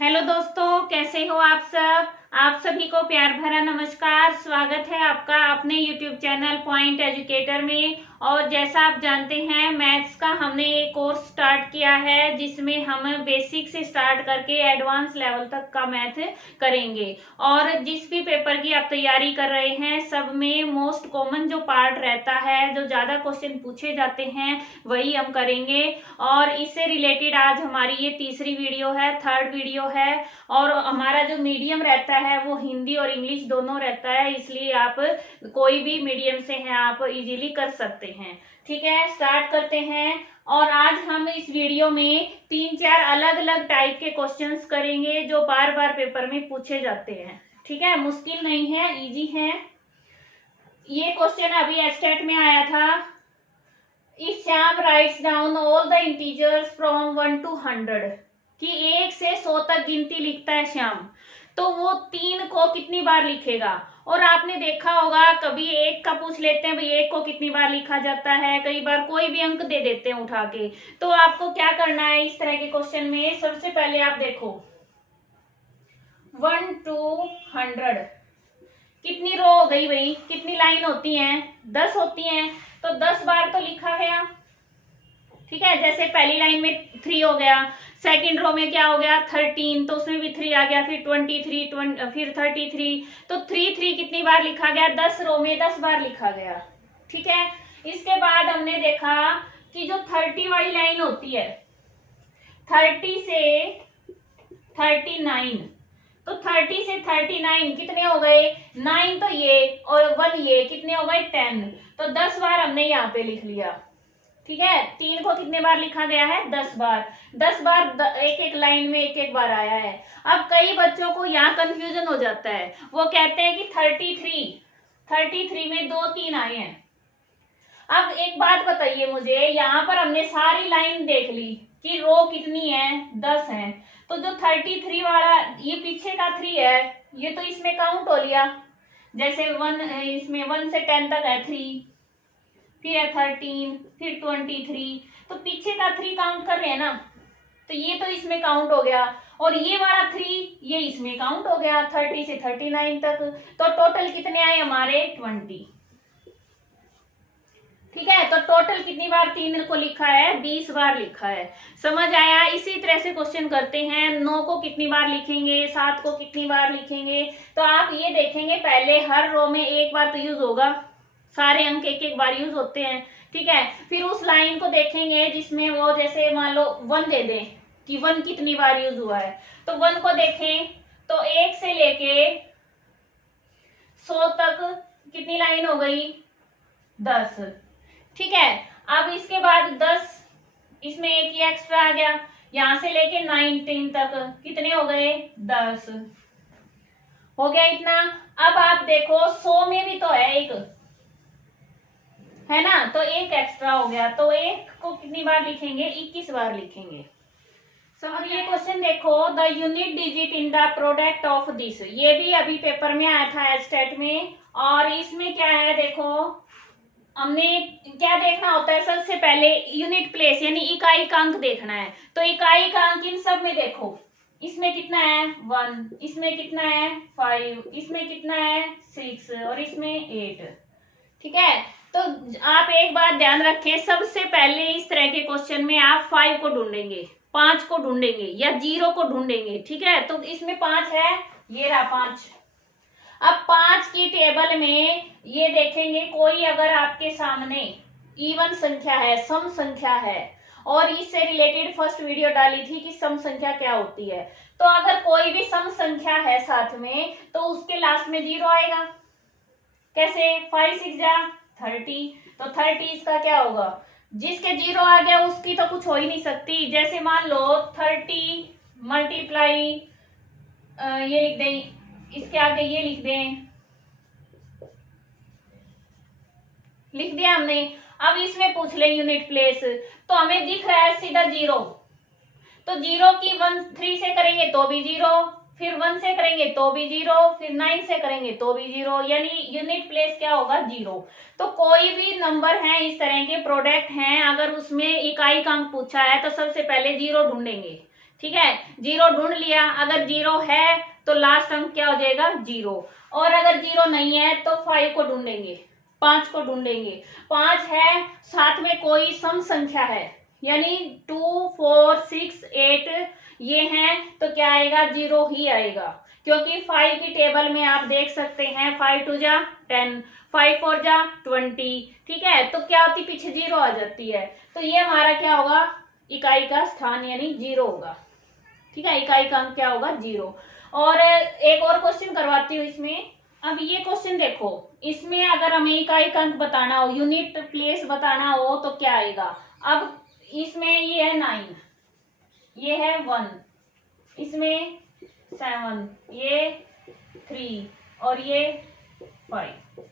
Hello दोस्तों, कैसे हो आप सब। आप सभी को प्यार भरा नमस्कार। स्वागत है आपका अपने यूट्यूब चैनल पॉइंट एजुकेटर में। और जैसा आप जानते हैं, मैथ्स का हमने एक कोर्स स्टार्ट किया है जिसमें हम बेसिक से स्टार्ट करके एडवांस लेवल तक का मैथ करेंगे। और जिस भी पेपर की आप तैयारी कर रहे हैं, सब में मोस्ट कॉमन जो पार्ट रहता है, जो ज्यादा क्वेश्चन पूछे जाते हैं, वही हम करेंगे। और इससे रिलेटेड आज हमारी ये तीसरी वीडियो है, थर्ड वीडियो है। और हमारा जो मीडियम रहता है वो हिंदी और इंग्लिश दोनों रहता है, इसलिए आप कोई भी मीडियम से हैं आप इजीली कर सकते हैं। ठीक है, स्टार्ट करते हैं। और आज हम इस वीडियो में 3-4 अलग अलग टाइप के क्वेश्चंस करेंगे जो बार बार पेपर में पूछे जाते हैं। ठीक है, मुश्किल नहीं है, इजी है। ये क्वेश्चन अभी एस्टेट में आया था। If Shyam rights down all the integers from 1 to 100, कि 1 से 100 तक गिनती लिखता है श्याम, तो वो 3 को कितनी बार लिखेगा। और आपने देखा होगा, कभी 1 का पूछ लेते हैं, भाई 1 को कितनी बार लिखा जाता है, कई बार कोई भी अंक दे देते हैं उठा के। तो आपको क्या करना है इस तरह के क्वेश्चन में, सबसे पहले आप देखो 1 to 100 कितनी रो हो गई भाई, कितनी लाइन होती हैं, 10 होती हैं, तो 10 बार तो लिखा गया। ठीक है, जैसे पहली लाइन में 3 हो गया, सेकंड रो में क्या हो गया 13, तो उसमें भी 3 आ गया, फिर 23, फिर 33, तो 3 कितनी बार लिखा गया, 10 रो में 10 बार लिखा गया। ठीक है, इसके बाद हमने देखा कि जो 30 वाली लाइन होती है, 30 से 39, तो 30 से 39 कितने हो गए, 9 तो ये और 1 ये, कितने हो गए 10, तो 10 बार हमने यहाँ पे लिख लिया। ठीक है, 3 को कितने बार लिखा गया है, 10 बार। 10 बार एक एक लाइन में एक एक बार आया है। अब कई बच्चों को यहाँ कंफ्यूजन हो जाता है, वो कहते हैं कि 33 में 2-3 आए हैं। अब एक बात बताइए मुझे, यहाँ पर हमने सारी लाइन देख ली कि रो कितनी है, 10 है, तो जो 33 वाला ये पीछे का 3 है, ये तो इसमें काउंट हो लिया। जैसे 1, इसमें 1 से 10 तक है 3, फिर है 13, फिर 23, तो पीछे का 3 काउंट कर रहे हैं ना, तो ये तो इसमें काउंट हो गया। और ये वाला 3 ये इसमें काउंट हो गया, 30 से 39 तक। तो टोटल कितने आए हमारे, 20। ठीक है, तो टोटल कितनी बार 3 को लिखा है, 20 बार लिखा है। समझ आया। इसी तरह से क्वेश्चन करते हैं, 9 को कितनी बार लिखेंगे, 7 को कितनी बार लिखेंगे। तो आप ये देखेंगे, पहले हर रो में एक बार तो यूज होगा, सारे अंक एक एक बार यूज होते हैं। ठीक है, फिर उस लाइन को देखेंगे जिसमें वो, जैसे मान लो 1 दे दें कि 1 कितनी बार यूज हुआ है, तो 1 को देखें तो 1 से लेके 100 तक कितनी लाइन हो गई, 10। ठीक है, अब इसके बाद 10, इसमें एक ही एक्स्ट्रा आ गया, यहां से लेके 19 तक कितने हो गए, 10 हो गया इतना। अब आप देखो 100 में भी तो है एक, है ना, तो एक एक्स्ट्रा हो गया, तो 1 को कितनी बार लिखेंगे, 21 बार लिखेंगे। अब ये क्वेश्चन देखो, the unit digit in the product of this, ये भी अभी पेपर में आया था एस्टेट में। और इसमें क्या है, देखो हमने क्या देखना होता है, सबसे पहले यूनिट प्लेस यानी इकाई का अंक देखना है। तो इकाई का अंक इन सब में देखो, इसमें कितना है 1, इसमें कितना है 5, इसमें कितना है 6 और इसमें 8। ठीक है, तो आप एक बात ध्यान रखें, सबसे पहले इस तरह के क्वेश्चन में आप 5 को ढूंढेंगे, 5 को ढूंढेंगे या 0 को ढूंढेंगे। ठीक है, तो इसमें 5 है, ये रहा 5। अब 5 की टेबल में ये देखेंगे, कोई अगर आपके सामने इवन संख्या है, सम संख्या है, और इससे रिलेटेड फर्स्ट वीडियो डाली थी कि सम संख्या क्या होती है, तो अगर कोई भी सम संख्या है साथ में, तो उसके लास्ट में 0 आएगा। कैसे, 5 6 जा 30, तो 30 इसका क्या होगा, जिसके 0 आ गया उसकी तो कुछ हो ही नहीं सकती। जैसे मान लो 30 मल्टीप्लाई, ये लिख दें, इसके आगे ये लिख दें, लिख दिया हमने। अब इसमें पूछ ले यूनिट प्लेस, तो हमें दिख रहा है सीधा 0, तो 0 की 3 से करेंगे तो भी 0, फिर 1 से करेंगे तो भी 0, फिर 9 से करेंगे तो भी 0, यानी यूनिट प्लेस क्या होगा, 0। तो कोई भी नंबर है इस तरह के प्रोडक्ट हैं, अगर उसमें इकाई का अंक पूछा है तो सबसे पहले 0 ढूंढेंगे। ठीक है, 0 ढूंढ लिया, अगर 0 है तो लास्ट अंक क्या हो जाएगा 0, और अगर 0 नहीं है तो 5 को ढूंढेंगे, 5 को ढूंढेंगे। 5 है, साथ में कोई सम संख्या है, यानी 2 4 6 8 ये हैं, तो क्या आएगा 0 ही आएगा, क्योंकि 5 की टेबल में आप देख सकते हैं 5 2 जा 10, 5 4 जा 20, ठीक है, तो क्या होती पीछे 0 आ जाती है, तो ये हमारा क्या होगा इकाई का स्थान यानी 0 होगा। ठीक है, इकाई का अंक क्या होगा 0। और एक और क्वेश्चन करवाती हूँ इसमें। अब ये क्वेश्चन देखो, इसमें अगर हमें इकाई का अंक बताना हो, यूनिट प्लेस बताना हो तो क्या आएगा। अब इसमें ये है 9, ये है 1, इसमें 7, ये 3 और ये 5।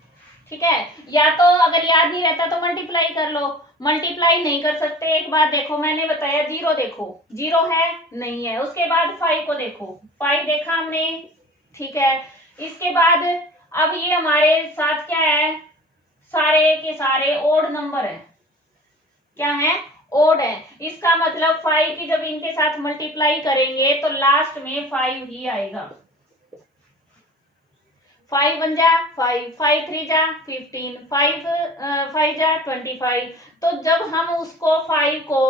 ठीक है, या तो अगर याद नहीं रहता तो मल्टीप्लाई कर लो, मल्टीप्लाई नहीं कर सकते, एक बार देखो मैंने बताया 0 देखो 0 है नहीं है, उसके बाद 5 को देखो 5 देखा हमने, ठीक है, इसके बाद अब ये हमारे साथ क्या है, सारे के सारे ओड नंबर है, क्या है ओड है, इसका मतलब 5 की जब इनके साथ मल्टीप्लाई करेंगे तो लास्ट में 5 ही आएगा। 5 1 जा 5, 5 3 जा 15, 5 जा 25। तो जब हम उसको 5 को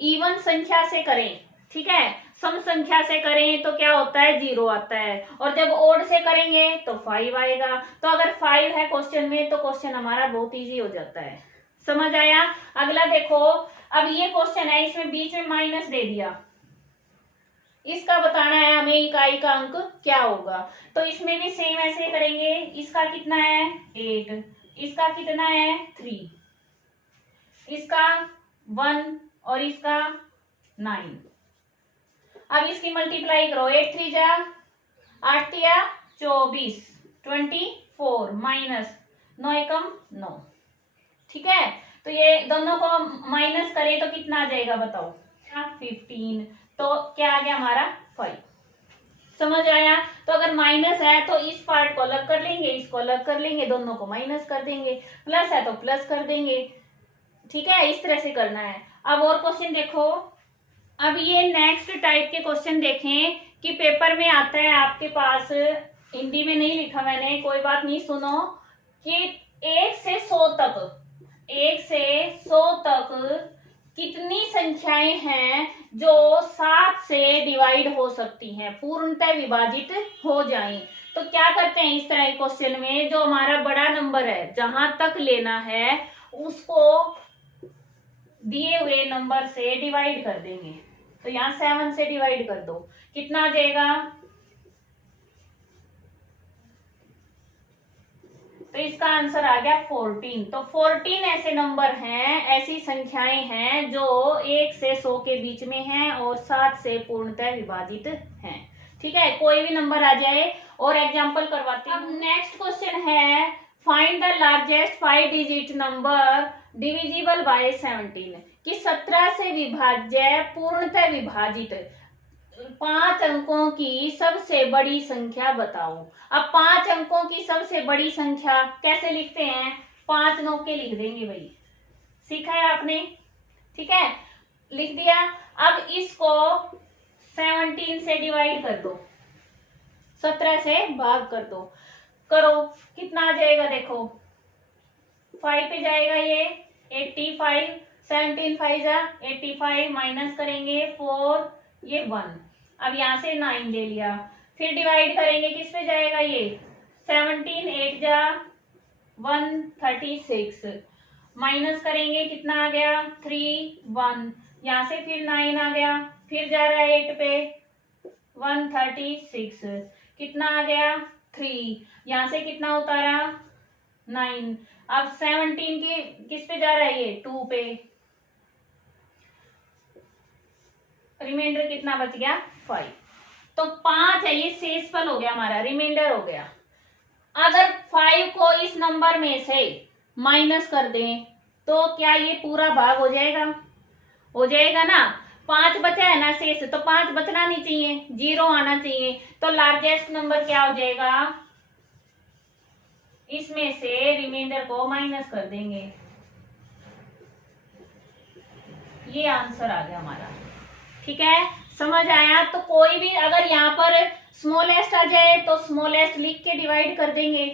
इवन संख्या से करें, ठीक है, सम संख्या से करें तो क्या होता है 0 आता है, और जब ओड से करेंगे तो 5 आएगा। तो अगर 5 है क्वेश्चन में तो क्वेश्चन हमारा बहुत इजी हो जाता है। समझ आया। अगला देखो, अब ये क्वेश्चन है, इसमें बीच में माइनस दे दिया, इसका बताना है हमें इकाई का अंक क्या होगा। तो इसमें भी सेम ऐसे करेंगे, इसका कितना है 8, इसका कितना है 3, इसका 1 और इसका 9। अब इसकी मल्टीप्लाई करो, 8 3 जा 8 या 24, 24 माइनस 9 एकम 9। ठीक है, तो ये दोनों को माइनस करें तो कितना आ जाएगा बताओ, 15, तो क्या आ गया हमारा 5। समझ आया। तो अगर माइनस है तो इस पार्ट को अलग कर लेंगे, इसको अलग कर लेंगे, दोनों को माइनस कर देंगे, प्लस है तो प्लस कर देंगे। ठीक है, इस तरह से करना है। अब और क्वेश्चन देखो, अब ये नेक्स्ट टाइप के क्वेश्चन देखें कि पेपर में आता है आपके पास, हिंदी में नहीं लिखा मैंने, कोई बात नहीं, सुनो कि 1 से 100 तक, 1 से 100 तक कितनी संख्याएं हैं जो 7 से डिवाइड हो सकती हैं, पूर्णतः विभाजित हो जाएं। तो क्या करते हैं इस तरह के क्वेश्चन में, जो हमारा बड़ा नंबर है जहां तक लेना है उसको दिए हुए नंबर से डिवाइड कर देंगे। तो यहाँ 7 से डिवाइड कर दो, कितना आ जाएगा, तो इसका आंसर आ गया 14। तो 14 ऐसे नंबर हैं, ऐसी संख्याएं हैं जो 1 से 100 के बीच में हैं और 7 से पूर्णतः विभाजित हैं। ठीक है, कोई भी नंबर आ जाए। और एग्जांपल करवाती हूँ। अब नेक्स्ट क्वेश्चन है, find the largest 5 digit number divisible by 17, कि 17 से विभाज्य पूर्णतः विभाजित 5 अंकों की सबसे बड़ी संख्या बताओ। अब 5 अंकों की सबसे बड़ी संख्या कैसे लिखते हैं, 5 नौके लिख देंगे भाई, सीखा है आपने। ठीक है, लिख दिया। अब इसको 17 से डिवाइड कर दो, 17 से भाग कर दो, करो कितना आ जाएगा देखो, 5 पे जाएगा ये 85, 17 5 जा 85, माइनस करेंगे 4, ये 1। अब यहाँ से 9 ले लिया, फिर डिवाइड करेंगे, किस पे जाएगा ये 17, 8 जा 136, माइनस करेंगे कितना आ गया 3 1, यहाँ से फिर 9 आ गया, फिर जा रहा है 8 पे 136, कितना आ गया 3, यहाँ से कितना उतारा 9। अब 17 की किस पे जा रहा है ये 2 पे, रिमाइंडर कितना बच गया 5। तो 5 है, ये शेषफल हो गया हमारा, रिमाइंडर हो गया। अगर 5 को इस नंबर में से माइनस कर दें तो क्या ये पूरा भाग हो जाएगा, हो जाएगा ना। 5 बचा है ना शेष, तो 5 बचना नहीं चाहिए, 0 आना चाहिए। तो लार्जेस्ट नंबर क्या हो जाएगा, इसमें से रिमाइंडर को माइनस कर देंगे, ये आंसर आ गया हमारा। ठीक है, समझ आया? तो कोई भी अगर यहाँ पर स्मॉलेस्ट आ जाए तो स्मॉलेस्ट लिख के डिवाइड कर देंगे,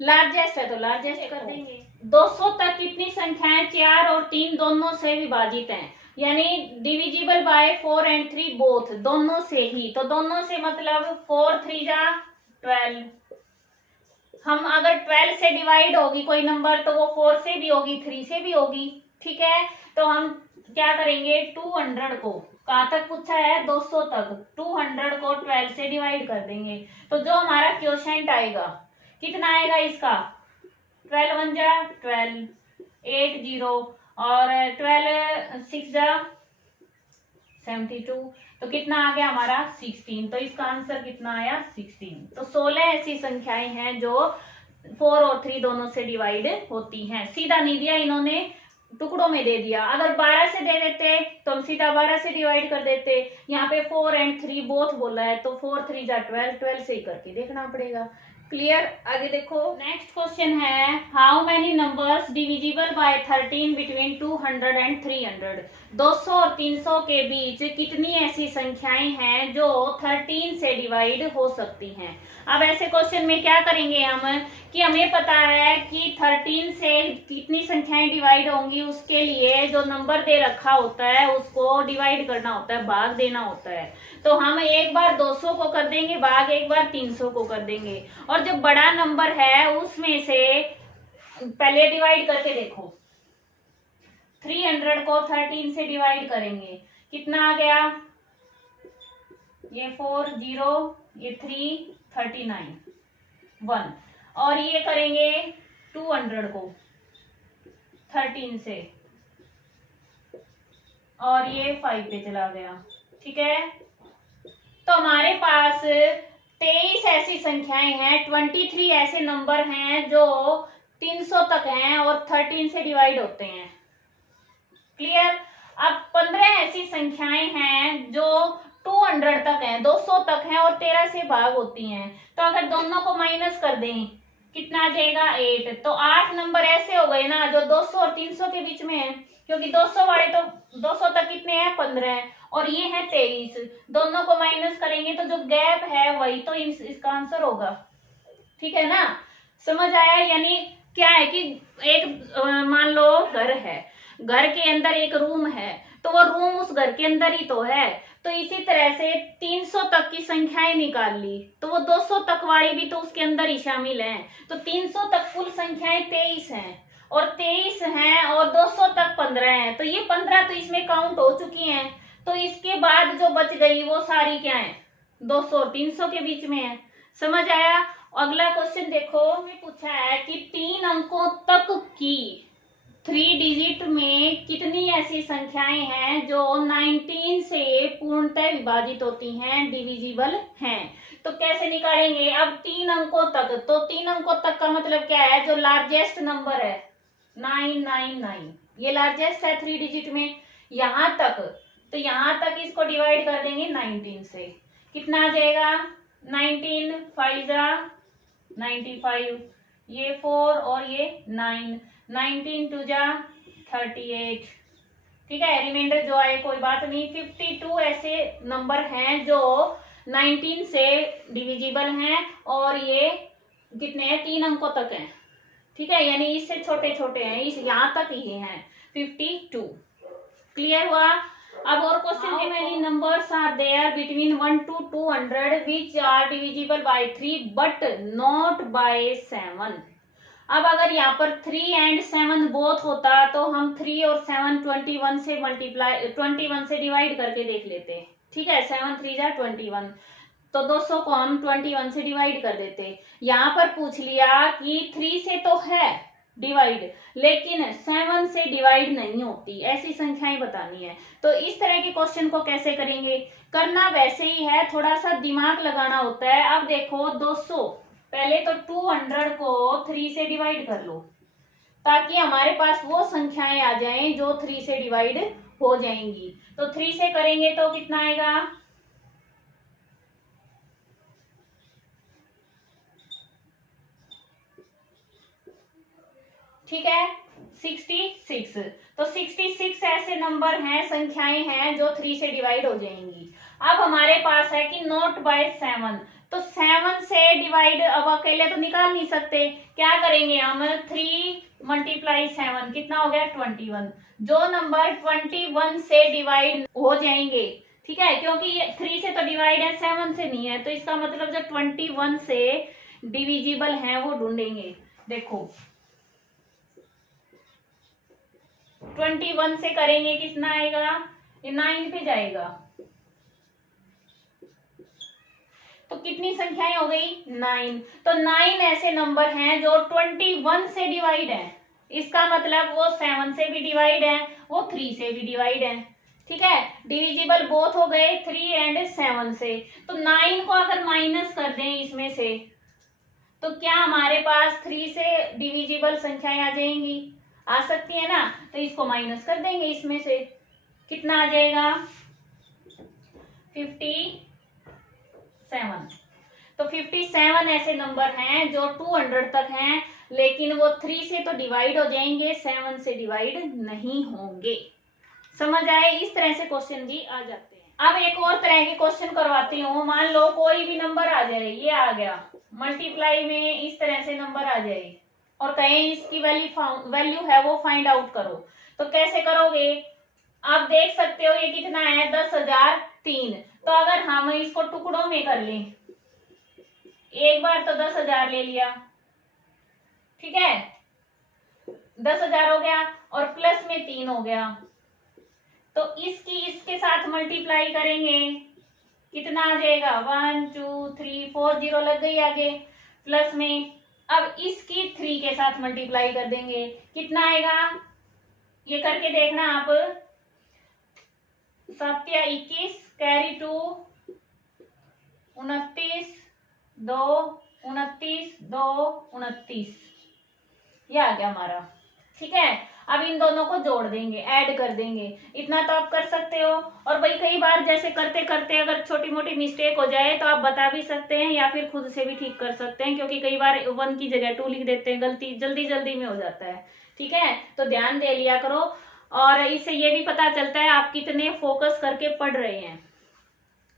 लार्जेस्ट है तो लार्जेस्ट कर देंगे। 200 तक कितनी संख्याएं 4 और 3 दोनों से विभाजित हैं, यानी डिविजिबल बाय 4 एंड 3 बोथ, दोनों से ही। तो दोनों से मतलब 4 3 जा 12। हम अगर 12 से डिवाइड होगी कोई नंबर तो वो 4 से भी होगी, 3 से भी होगी, ठीक है। तो हम क्या करेंगे, 200 को, कहाँ तक पूछा है, 200 तक, 200 को 12 से डिवाइड कर देंगे। तो जो हमारा क्वोशेंट आएगा कितना आएगा इसका, 12 1 जा 12, 8 0 और 12 6 जा 72, तो कितना आ गया हमारा 16। तो इसका आंसर कितना आया 16। तो 16 ऐसी संख्याएं हैं जो 4 और 3 दोनों से डिवाइड होती हैं। सीधा नहीं दिया इन्होंने, टुकड़ों में दे दिया। अगर 12 से दे देते तो हम सीधा 12 से डिवाइड कर देते। यहाँ पे 4 एंड 3 बोथ बोला है तो 4 3 जा 12, 12 से ही करके देखना पड़ेगा। क्लियर? आगे देखो, नेक्स्ट क्वेश्चन है, how many numbers divisible by 13 between 200 and 300। 200 और 300 के बीच कितनी ऐसी संख्याएं हैं जो 13 से डिवाइड हो सकती हैं। अब ऐसे क्वेश्चन में क्या करेंगे हम, कि हमें पता है कि 13 से कितनी संख्याएं डिवाइड होंगी, उसके लिए जो नंबर दे रखा होता है उसको डिवाइड करना होता है, भाग देना होता है। तो हम एक बार 200 को कर देंगे भाग, एक बार 300 को कर देंगे। और जो बड़ा नंबर है उसमें से पहले डिवाइड करके देखो, 300 को 13 से डिवाइड करेंगे, कितना आ गया, ये 4 0, ये 3 39 1। और ये करेंगे 200 को 13 से, और ये 5 पे चला गया, ठीक है। तो हमारे पास 23 ऐसी संख्याएं हैं, 23 ऐसे नंबर हैं जो 300 तक हैं और 13 से डिवाइड होते हैं। क्लियर? अब 15 ऐसी संख्याएं हैं जो 200 तक हैं, 200 तक हैं और 13 से भाग होती हैं। तो अगर दोनों को माइनस कर दें कितना आ जाएगा 8। तो 8 नंबर ऐसे हो गए ना जो 200 और 300 के बीच में है, क्योंकि 200 वाले तो 200 तक कितने हैं 15 और ये है 23। दोनों को माइनस करेंगे तो जो गैप है वही तो इसका आंसर होगा, ठीक है ना। समझ आया? यानी क्या है कि एक मान लो घर है, घर के अंदर एक रूम है, तो वो रूम उस घर के अंदर ही तो है। तो इसी तरह से 300 तक की संख्याएं निकाल ली तो वो 200 तक वाली भी तो उसके अंदर ही शामिल हैं। तो 300 तक कुल संख्याएं 23 हैं और 23 हैं और 200 तक 15 हैं। तो ये 15 तो इसमें काउंट हो चुकी हैं। तो इसके बाद जो बच गई वो सारी क्या है, 200 और 300 के बीच में है। समझ आया? अगला क्वेश्चन देखो, हमें पूछा है कि 3 अंकों तक की 3 डिजिट में कितनी ऐसी संख्याएं हैं जो 19 से पूर्णतः विभाजित होती हैं, डिविजिबल हैं। तो कैसे निकालेंगे, अब 3 अंकों तक, तो 3 अंकों तक का मतलब क्या है, जो लार्जेस्ट नंबर है 999, ये लार्जेस्ट है 3 डिजिट में। यहां तक, तो यहां तक इसको डिवाइड कर देंगे 19 से, कितना आ जाएगा 19 5 जा 95, ये 4 और ये 9, 19 2 जा 38, ठीक है। रिमाइंडर जो आए कोई बात नहीं। 52 ऐसे नंबर हैं जो 19 से डिविजिबल हैं और ये कितने हैं, 3 अंकों तक हैं, ठीक है। यानी इससे छोटे छोटे हैं, इस यहाँ तक ही हैं 52। क्लियर हुआ? अब और question, how many numbers are there between 1 to 200 which are divisible by 3 but not by 7। अब अगर यहाँ पर 3 and 7 बोथ होता तो हम 3 और 7 21 से मल्टीप्लाई 21 से डिवाइड करके देख लेते, ठीक है। 7 3 जा 21, तो 200 को हम 21 से डिवाइड कर देते। यहाँ पर पूछ लिया कि 3 से तो है डिवाइड लेकिन 7 से डिवाइड नहीं होती, ऐसी संख्याएं बतानी है। तो इस तरह के क्वेश्चन को कैसे करेंगे, करना वैसे ही है, थोड़ा सा दिमाग लगाना होता है। अब देखो 200, पहले तो 200 को 3 से डिवाइड कर लो ताकि हमारे पास वो संख्याएं आ जाएं जो 3 से डिवाइड हो जाएंगी। तो 3 से करेंगे तो कितना आएगा, ठीक है 66। तो 66 ऐसे नंबर हैं, संख्याएं हैं जो 3 से डिवाइड हो जाएंगी। अब हमारे पास है कि नॉट बाय 7, तो 7 से डिवाइड अब अकेले तो निकाल नहीं सकते, क्या करेंगे हम, 3 × 7 कितना हो गया 21। जो नंबर 21 से डिवाइड हो जाएंगे, ठीक है, क्योंकि ये 3 से तो डिवाइड है 7 से नहीं है, तो इसका मतलब जो 21 से डिविजिबल है वो ढूंढेंगे। देखो 21 से करेंगे कितना आएगा, ये 9 पे जाएगा, तो कितनी संख्याएं हो गई 9। तो 9 ऐसे नंबर हैं जो 21 से डिवाइड है, इसका मतलब वो 7 से भी डिवाइड है, वो 3 से भी डिवाइड है, ठीक है, डिविजिबल बोथ हो गए 3 और 7 से। तो 9 को अगर माइनस कर दें इसमें से, तो क्या हमारे पास 3 से डिविजिबल संख्याएं आ जाएंगी, आ सकती है ना, तो इसको माइनस कर देंगे इसमें से, कितना आ जाएगा 57। तो 57 ऐसे नंबर हैं जो 200 तक हैं, लेकिन वो 3 से तो डिवाइड हो जाएंगे, 7 से डिवाइड नहीं होंगे। समझ आए, इस तरह से क्वेश्चन भी आ जाते हैं। अब एक और तरह के क्वेश्चन करवाती हूँ। मान लो कोई भी नंबर आ जाए, ये आ गया, मल्टीप्लाई में इस तरह से नंबर आ जाए और कहें इसकी वैल्यू है वो फाइंड आउट करो, तो कैसे करोगे, आप देख सकते हो ये कितना है 10,003। तो अगर हम इसको टुकड़ों में कर लें, एक बार तो 10,000 ले लिया, ठीक है, 10,000 हो गया और प्लस में 3 हो गया, तो इसकी इसके साथ मल्टीप्लाई करेंगे, कितना आ जाएगा 1 2 3 4 0 लग गई आगे प्लस में। अब इसकी 3 के साथ मल्टीप्लाई कर देंगे, कितना आएगा, ये करके देखना आप, 7 या 21 कैरी 2 29 2 29 2 29, ये आ गया हमारा, ठीक है। अब इन दोनों को जोड़ देंगे, ऐड कर देंगे, इतना तो आप कर सकते हो। और भाई कई बार जैसे करते करते अगर छोटी मोटी मिस्टेक हो जाए तो आप बता भी सकते हैं या फिर खुद से भी ठीक कर सकते हैं, क्योंकि कई बार 1 की जगह 2 लिख देते हैं, गलती जल्दी जल्दी में हो जाता है, ठीक है, तो ध्यान दे लिया करो। और इससे ये भी पता चलता है आप कितने फोकस करके पढ़ रहे हैं।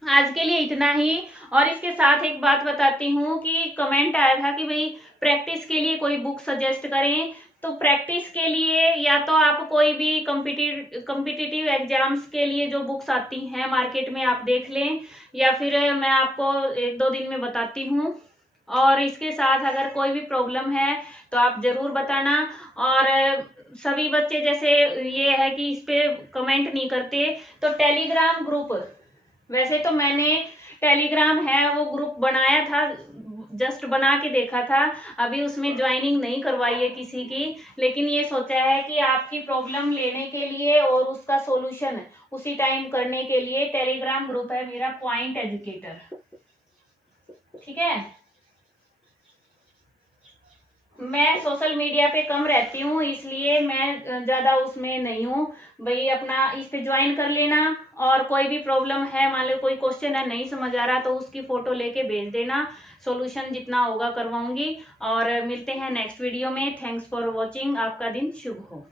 आज के लिए इतना ही। और इसके साथ एक बात बताती हूँ कि कमेंट आया था कि भाई प्रैक्टिस के लिए कोई बुक सजेस्ट करें, तो प्रैक्टिस के लिए या तो आप कोई भी कॉम्पिटिटिव एग्जाम्स के लिए जो बुक्स आती हैं मार्केट में आप देख लें, या फिर मैं आपको 1-2 दिन में बताती हूँ। और इसके साथ अगर कोई भी प्रॉब्लम है तो आप जरूर बताना। और सभी बच्चे जैसे ये है कि इस पे कमेंट नहीं करते, तो टेलीग्राम ग्रुप, वैसे तो मैंने टेलीग्राम है वो ग्रुप बनाया था, जस्ट बना के देखा था, अभी उसमें ज्वाइनिंग नहीं करवाई है किसी की, लेकिन ये सोचा है कि आपकी प्रॉब्लम लेने के लिए और उसका सॉल्यूशन उसी टाइम करने के लिए टेलीग्राम ग्रुप है मेरा पॉइंट एजुकेटर, ठीक है। मैं सोशल मीडिया पे कम रहती हूँ, इसलिए मैं ज्यादा उसमें नहीं हूँ। भाई अपना इस पे ज्वाइन कर लेना, और कोई भी प्रॉब्लम है, मान लो कोई क्वेश्चन है नहीं समझ आ रहा, तो उसकी फोटो लेके भेज देना, सॉल्यूशन जितना होगा करवाऊंगी। और मिलते हैं नेक्स्ट वीडियो में। थैंक्स फॉर वॉचिंग, आपका दिन शुभ हो।